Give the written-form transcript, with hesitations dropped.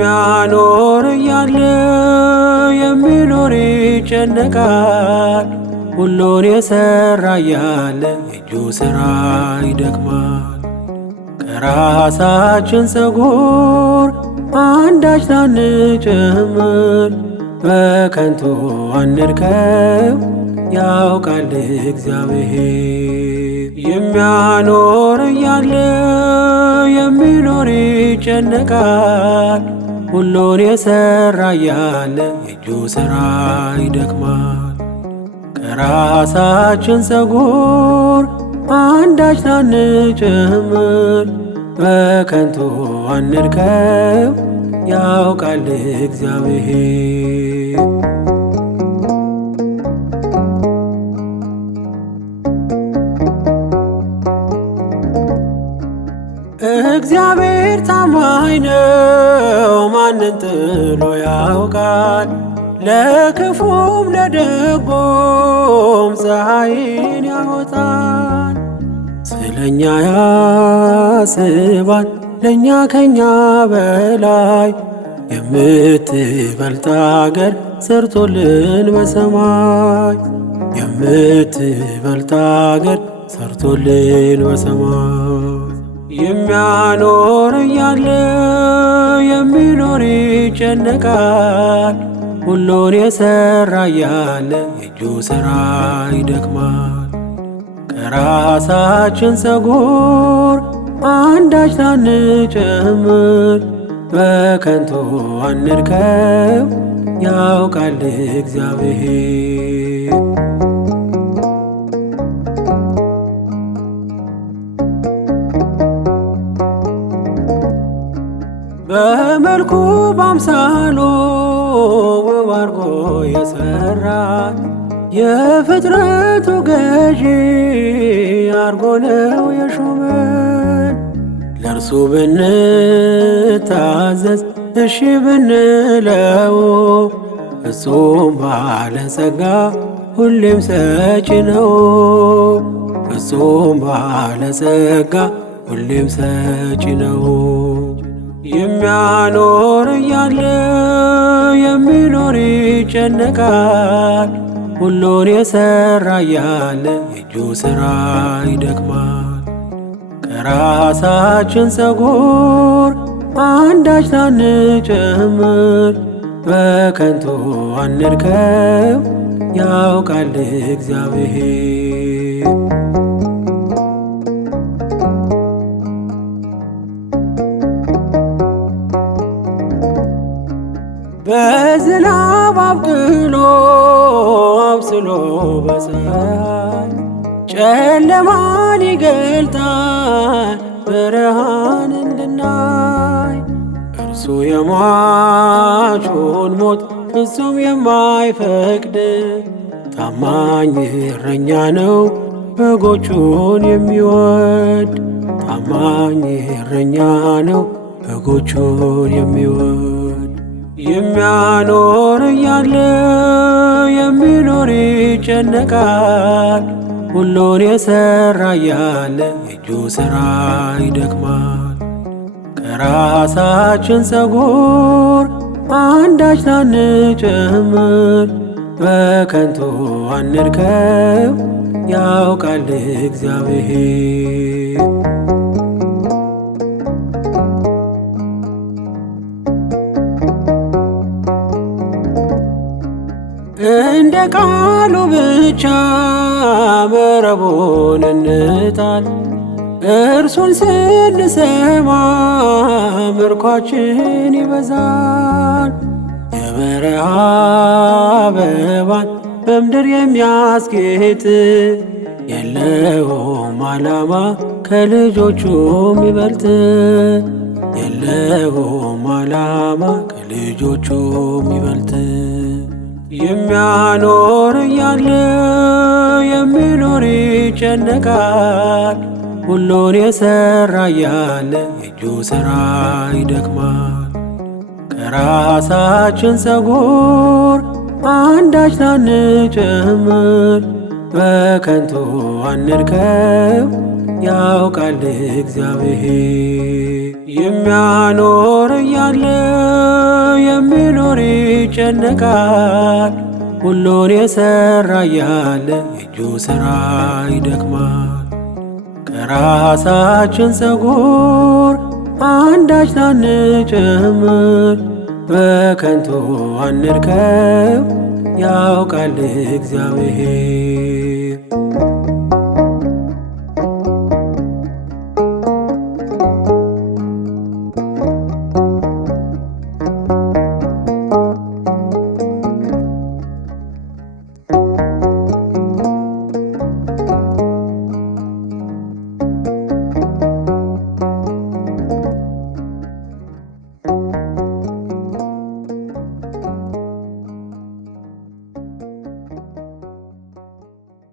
የሚያኖር እያለ የሚኖር ይጨነቃል። ሁሉን የሠራ እያለ የእጁ ሥራ ይደክማል። ከራሳችን ፀጉር አንዳች ላንጨምር፣ በከንቱ አንድከም ያውቃል እግዚአብሔር። የሚያኖር እያለ የሚኖር ይጨነቃል። ሁሉን የሠራ እያለ የእጁ ሥራ ይደክማል። ከራሳችን ፀጉር አንዳች ላንጨምር፣ በከንቱ አንድከም ያውቃል እግዚአብሔር። እግዚአብሔር ታማኝ ነው፣ ማንን ጥሎ ያውቃል? ለክፉም ለደጎም ፀሐይን ያወጣል። ስለኛ ያስባል ለእኛ ከኛ በላይ፣ የምትበልጥ አገር ሰርቶልን በሰማይ። የምትበልጥ አገር ሰርቶልን በሰማይ። የሚያኖር እያለ የሚኖር ይጨነቃል። ሁሉን የሠራ እያለ የእጁ ሥራ ይደክማል። ከራሳችን ፀጉር አንዳች ላንጨምር፣ በከንቱ አንድከም ያውቃል እግዚአብሔር። በመልኩ በአምሳሉ ውብ አርጎ የሠራን የፍጥረቱ ገዢ አርጎ ነው የሾመን። ለእርሱ ብንታዘዝ እሺ ብንለው፣ ፍጹም ባለጸጋ ሁሌም ሰጪ ነው። ፍጹም ባለጸጋ ሁሌም ሰጪ ነው። የሚያኖር እያለ የሚኖር ይጨነቃል። ሁሉን የሠራ እያለ የእጁ ሥራ ይደክማል። ከራሳችን ፀጉር አንዳች ላንጨምር፣ በከንቱ አንድከም ያውቃል እግዚአብሔር። በዝናብ አብቅሎ አብስሎ በፀሐይ ጨለማን ይገልጣል ብርሃን እንድናይ። እርሱ የሟቹን ሞት ፍጹም የማይፈቅድ ታማኝ እረኛ ነው በጎቹን የሚወድ። ታማኝ እረኛ ነው በጎቹን የሚወድ። የሚያኖር እያለ የሚኖር ይጨነቃል። ሁሉን የሠራ እያለ የእጁ ሥራ ይደክማል። ከራሳችን ፀጉር አንዳች ላንጨምር፣ በከንቱ አንድከም ያውቃል እግዚአብሔር። እንደ ቃሉ ብቻ መረቡን እንጣል፣ እርሱን ስንሰማ ምርኳችን ይበዛል። የበረሃ አበባን በምድር የሚያስጌጥ የለውም ዓላማ ከልጆቹ የሚበልጥ። የለውም ዓላማ ከልጆቹ የሚበልጥ። የሚያኖር እያለ የሚኖር ይጨነቃል። ሁሉን የሠራ እያለ የእጁ ሥራ ይደክማል። ከራሳችን ፀጉር አንዳች ላንጨምር፣ በከንቱ አንድከም ያውቃል እግዚአብሔር። የሚያኖር እያለ የሚኖር ይጨነቃል። ሁሉን የሠራ እያለ የእጁ ሥራ ይደክማል። ከራሳችን ፀጉር አንዳች ላንጨምር፣ በከንቱ አንድከም፣ ያውቃል እግዚአብሔር።